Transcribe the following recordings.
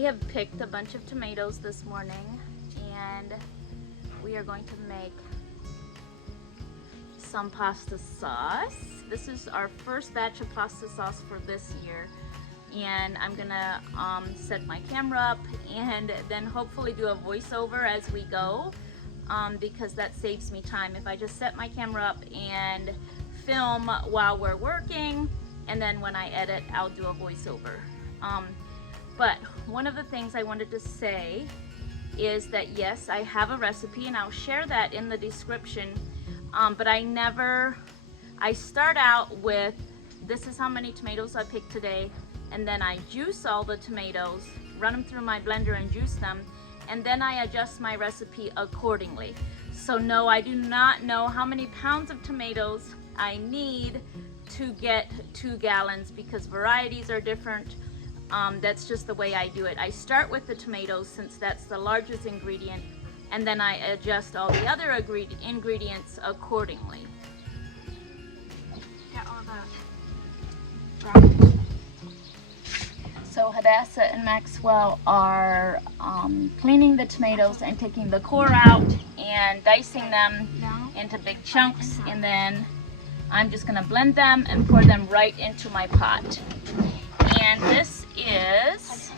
We have picked a bunch of tomatoes this morning and we are going to make some pasta sauce. This is our first batch of pasta sauce for this year, and I'm gonna set my camera up and then hopefully do a voiceover as we go, because that saves me time. If I just set my camera up and film while we're working, and then when I edit I'll do a voiceover. But one of the things I wanted to say is that yes, I have a recipe and I'll share that in the description, but I start out with, this is how many tomatoes I picked today, and then I juice all the tomatoes, run them through my blender and juice them, and then I adjust my recipe accordingly. So no, I do not know how many pounds of tomatoes I need to get 2 gallons because varieties are different. That's just the way I do it. I start with the tomatoes since that's the largest ingredient, and then I adjust all the other ingredients accordingly. So Hadassah and Maxwell are cleaning the tomatoes and taking the core out and dicing them into big chunks, and then I'm just gonna blend them and pour them right into my pot. And this is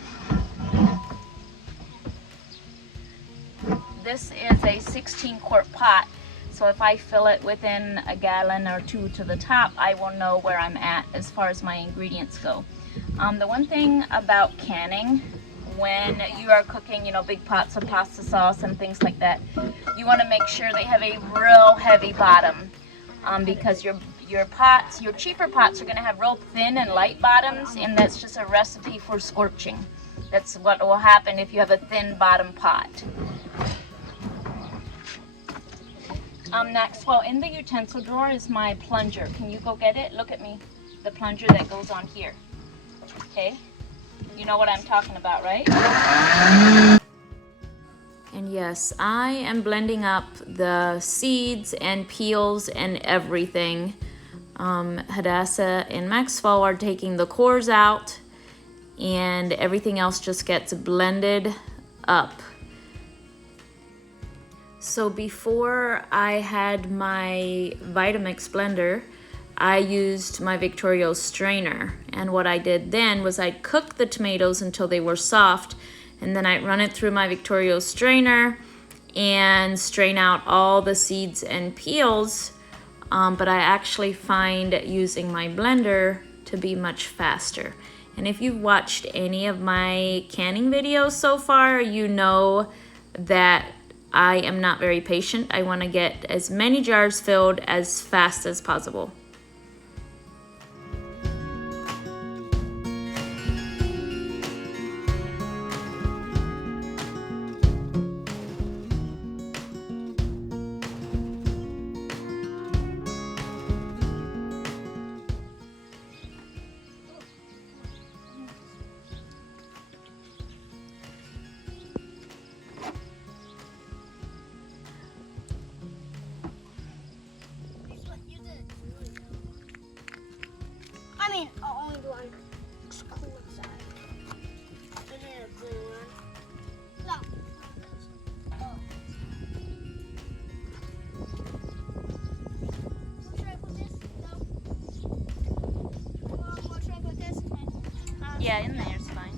a 16-quart pot, so if I fill it within a gallon or 2 to the top, I will know where I'm at as far as my ingredients go. The one thing about canning, when you are cooking, big pots of pasta sauce and things like that, you want to make sure they have a real heavy bottom, because your cheaper pots are going to have real thin and light bottoms, and that's just a recipe for scorching. That's what will happen if you have a thin bottom pot. Maxwell, in the utensil drawer is my plunger. Can you go get it? Look at me. The plunger that goes on here. Okay? You know what I'm talking about, right? And yes, I am blending up the seeds and peels and everything. Hadassah and Maxwell are taking the cores out, and everything else just gets blended up. So before I had my Vitamix blender, I used my Victorio strainer, and what I did then was I'd cook the tomatoes until they were soft, and then I'd run it through my Victorio strainer and strain out all the seeds and peels, but I actually find using my blender to be much faster. And if you've watched any of my canning videos so far, you know that I am not very patient. I want to get as many jars filled as fast as possible. I'll only do on cool side. And then a blue one. No. Oh. Should I put this? No. Should I put this? Yeah, in there is fine.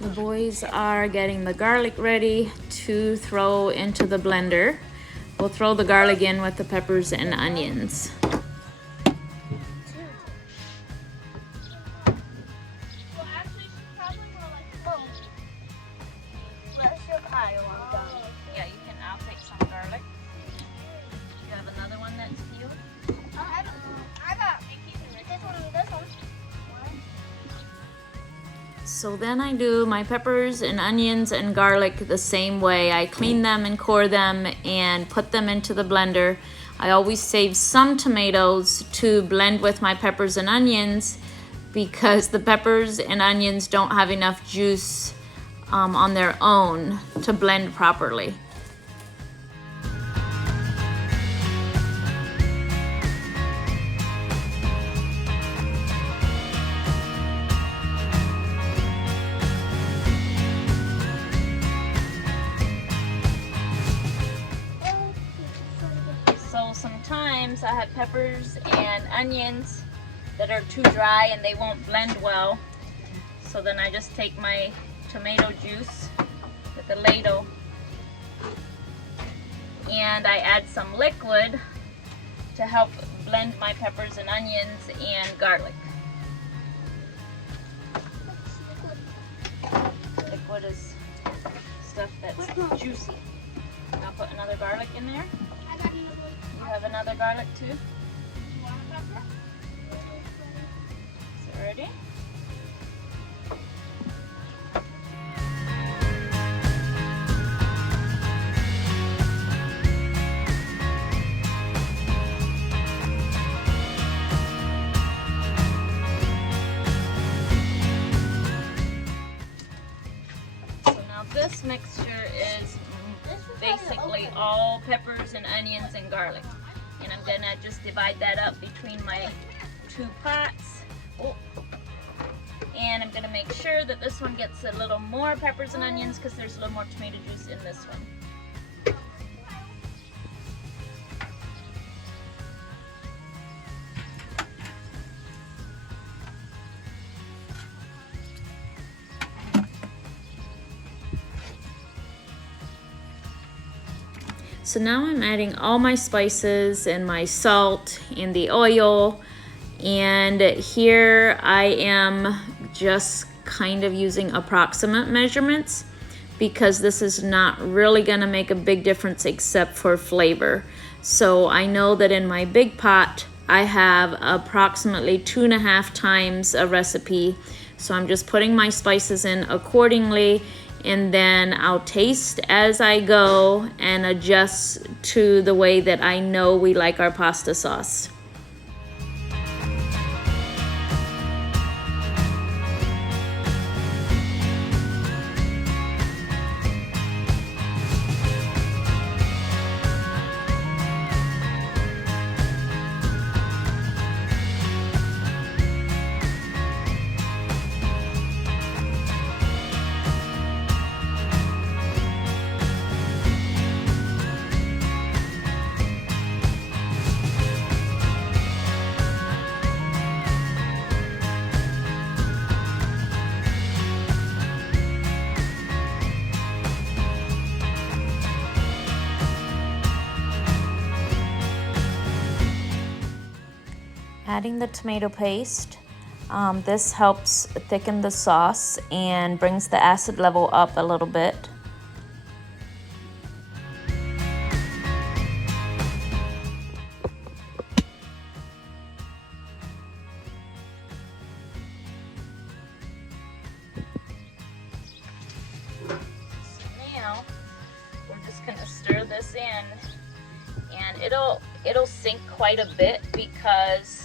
The boys are getting the garlic ready to throw into the blender. We'll throw the garlic in with the peppers and onions. So then I do my peppers and onions and garlic the same way. I clean them and core them and put them into the blender. I always save some tomatoes to blend with my peppers and onions because the peppers and onions don't have enough juice on their own to blend properly. have peppers and onions that are too dry and they won't blend well. So then I just take my tomato juice with a ladle and I add some liquid to help blend my peppers and onions and garlic. Liquid is stuff that's juicy. I'll put another garlic in there. I got another one. You have another garlic too? You want a pepper? Is it ready? This mixture is basically all peppers and onions and garlic. And I'm gonna just divide that up between my two pots. Oh. And I'm gonna make sure that this one gets a little more peppers and onions because there's a little more tomato juice in this one. So now I'm adding all my spices and my salt and the oil, and here I am just kind of using approximate measurements because this is not really gonna make a big difference except for flavor. So I know that in my big pot I have approximately 2.5 times a recipe, so I'm just putting my spices in accordingly, and then I'll taste as I go and adjust to the way that I know we like our pasta sauce. Adding the tomato paste. This helps thicken the sauce and brings the acid level up a little bit. So now we're just gonna stir this in, and it'll sink quite a bit because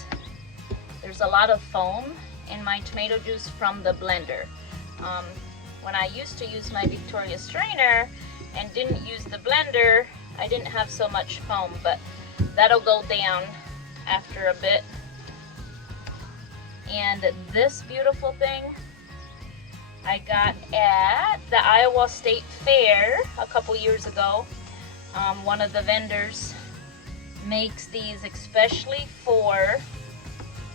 there's a lot of foam in my tomato juice from the blender. When I used to use my Victoria strainer and didn't use the blender, I didn't have so much foam, but that'll go down after a bit. And this beautiful thing I got at the Iowa State Fair a couple years ago. One of the vendors makes these especially for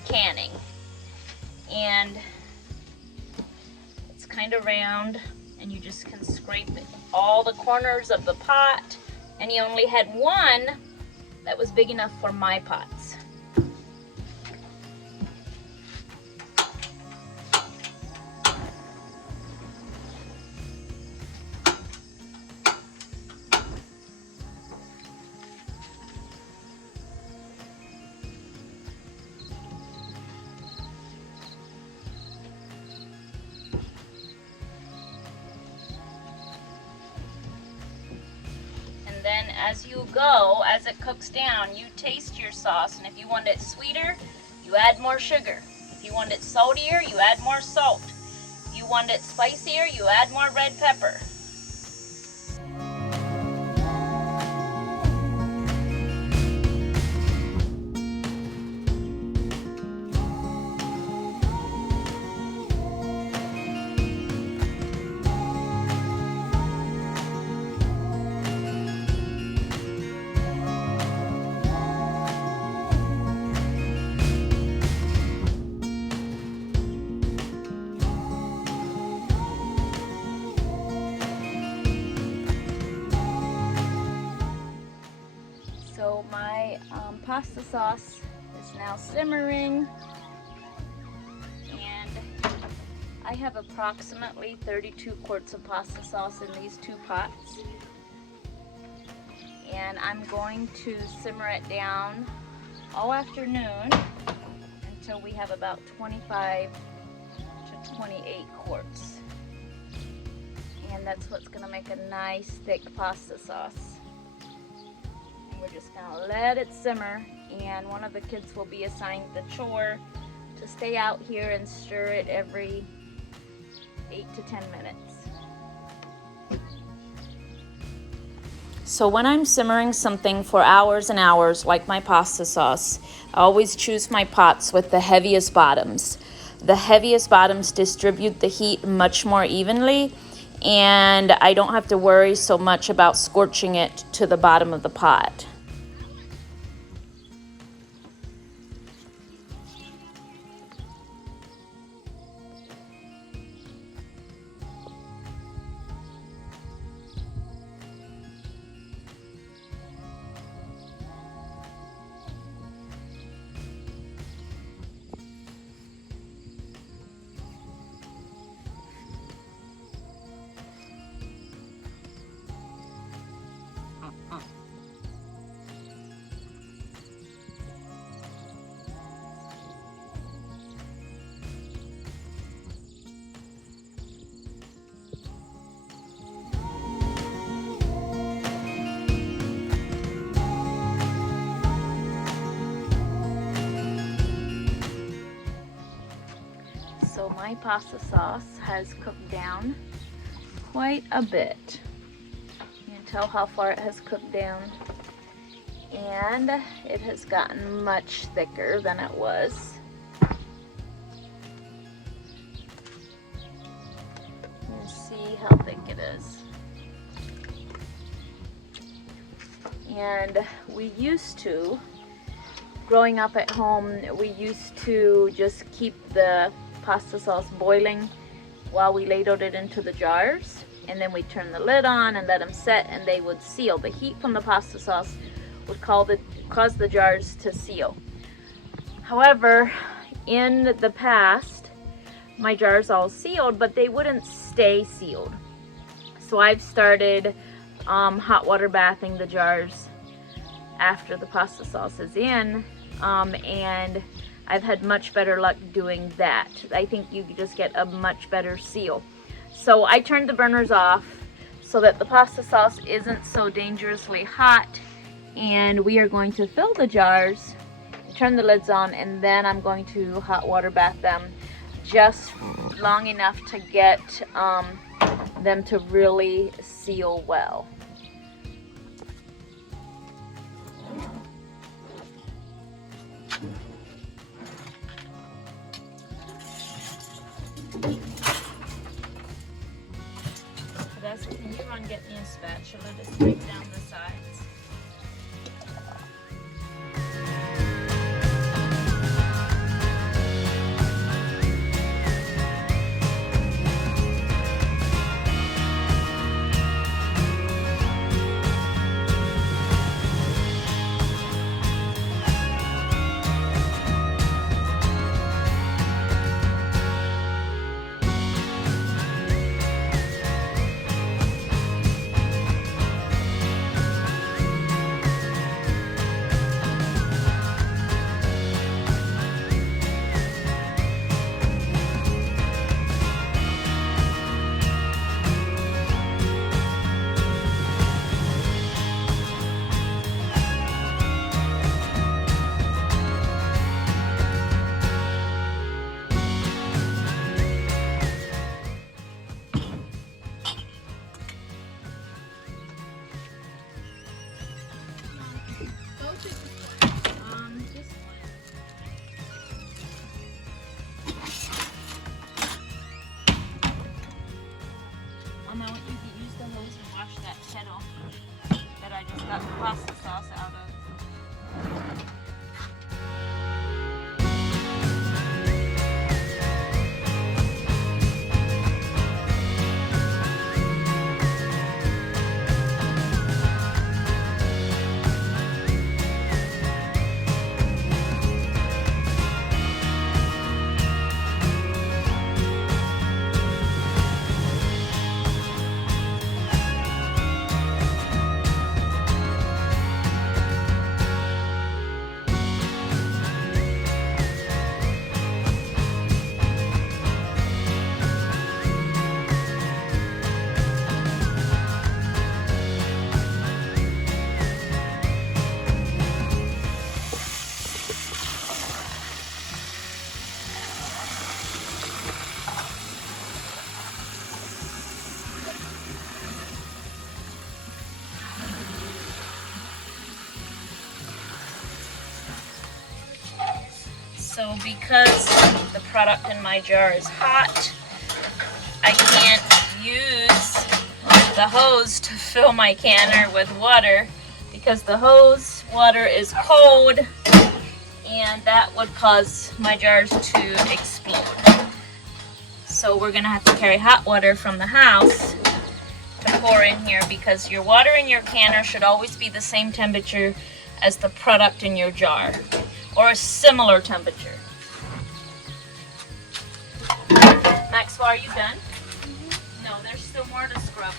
canning, and it's kind of round, and you just can scrape it all the corners of the pot, and he only had one that was big enough for my pots. Then as you go, as it cooks down, you taste your sauce, and if you want it sweeter, you add more sugar. If you want it saltier, you add more salt. If you want it spicier, you add more red pepper. pasta sauce is now simmering, and I have approximately 32 quarts of pasta sauce in these 2 pots, and I'm going to simmer it down all afternoon until we have about 25 to 28 quarts. And that's what's going to make a nice thick pasta sauce. And we're just going to let it simmer, and one of the kids will be assigned the chore to stay out here and stir it every 8 to 10 minutes. So when I'm simmering something for hours and hours, like my pasta sauce, I always choose my pots with the heaviest bottoms. The heaviest bottoms distribute the heat much more evenly, and I don't have to worry so much about scorching it to the bottom of the pot. So my pasta sauce has cooked down quite a bit. You can tell how far it has cooked down, and it has gotten much thicker than it was. You can see how thick it is. And we used to, growing up at home, we used to just keep the pasta sauce boiling while we ladled it into the jars, and then we turn the lid on and let them set, and they would seal. The heat from the pasta sauce would cause the jars to seal. However, in the past, my jars all sealed, but they wouldn't stay sealed. So I've started hot water bathing the jars after the pasta sauce is in, and I've had much better luck doing that. I think you just get a much better seal. So I turned the burners off so that the pasta sauce isn't so dangerously hot, and we are going to fill the jars, turn the lids on, and then I'm going to hot water bath them just long enough to get them to really seal well. Vanessa, can you run get me a spatula to scrape down the sides? So because the product in my jar is hot, I can't use the hose to fill my canner with water because the hose water is cold and that would cause my jars to explode. So we're gonna have to carry hot water from the house to pour in here because your water in your canner should always be the same temperature as the product in your jar, or a similar temperature. Maxwell, are you done? No, there's still more to scrub.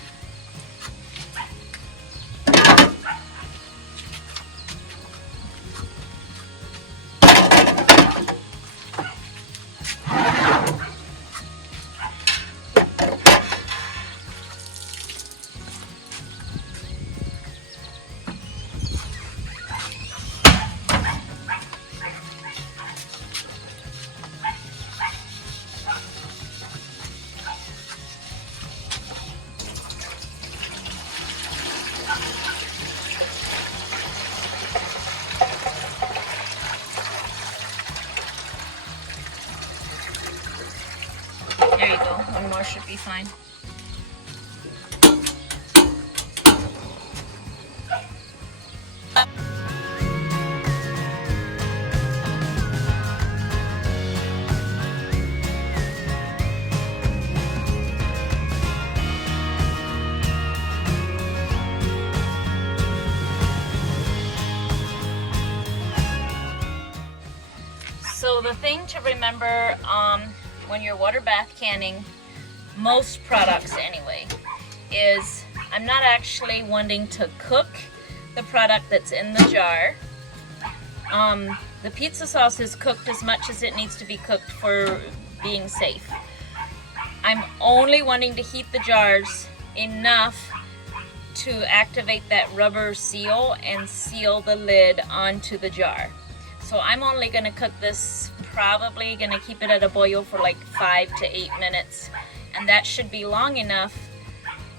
There you go, one more should be fine. So the thing to remember when you're water bath canning, most products anyway, is I'm not actually wanting to cook the product that's in the jar. The pizza sauce is cooked as much as it needs to be cooked for being safe. I'm only wanting to heat the jars enough to activate that rubber seal and seal the lid onto the jar. So I'm only gonna cook this, probably gonna keep it at a boil for like 5 to 8 minutes. And that should be long enough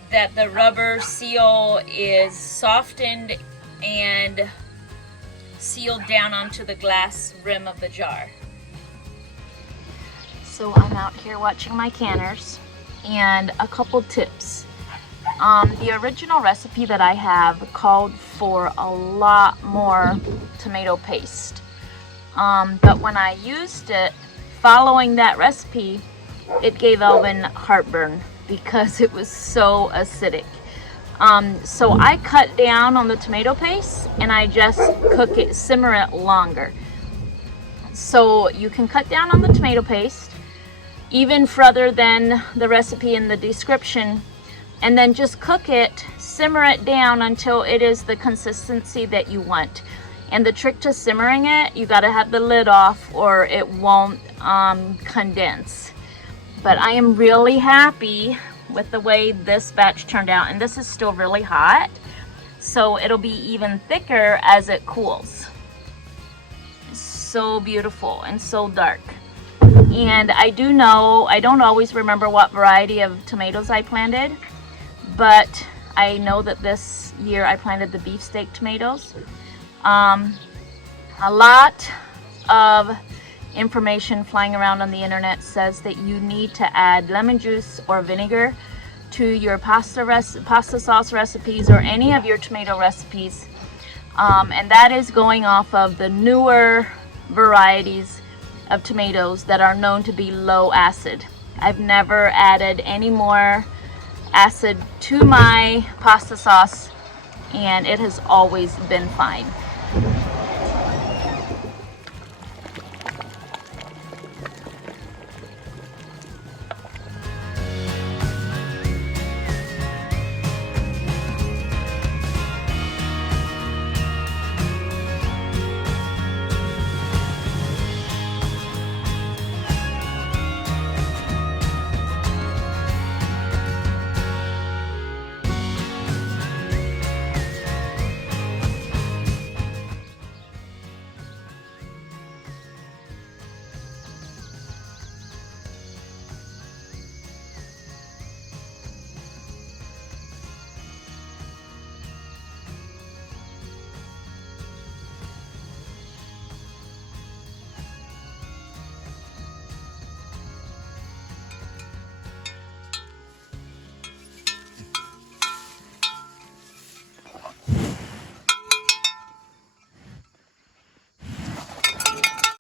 that the rubber seal is softened and sealed down onto the glass rim of the jar. So I'm out here watching my canners, and a couple tips. The original recipe that I have called for a lot more tomato paste. But when I used it, following that recipe, it gave Elvin heartburn because it was so acidic. So I cut down on the tomato paste and I just cook it, simmer it longer. So you can cut down on the tomato paste, even further than the recipe in the description, and then just cook it, simmer it down until it is the consistency that you want. And the trick to simmering it, you gotta have the lid off or it won't condense. But I am really happy with the way this batch turned out, and this is still really hot, so it'll be even thicker as it cools. So beautiful and so dark. And I do know, I don't always remember what variety of tomatoes I planted, but I know that this year I planted the beefsteak tomatoes. A lot of information flying around on the internet says that you need to add lemon juice or vinegar to your pasta sauce recipes or any of your tomato recipes, and that is going off of the newer varieties of tomatoes that are known to be low acid. I've never added any more acid to my pasta sauce, and it has always been fine.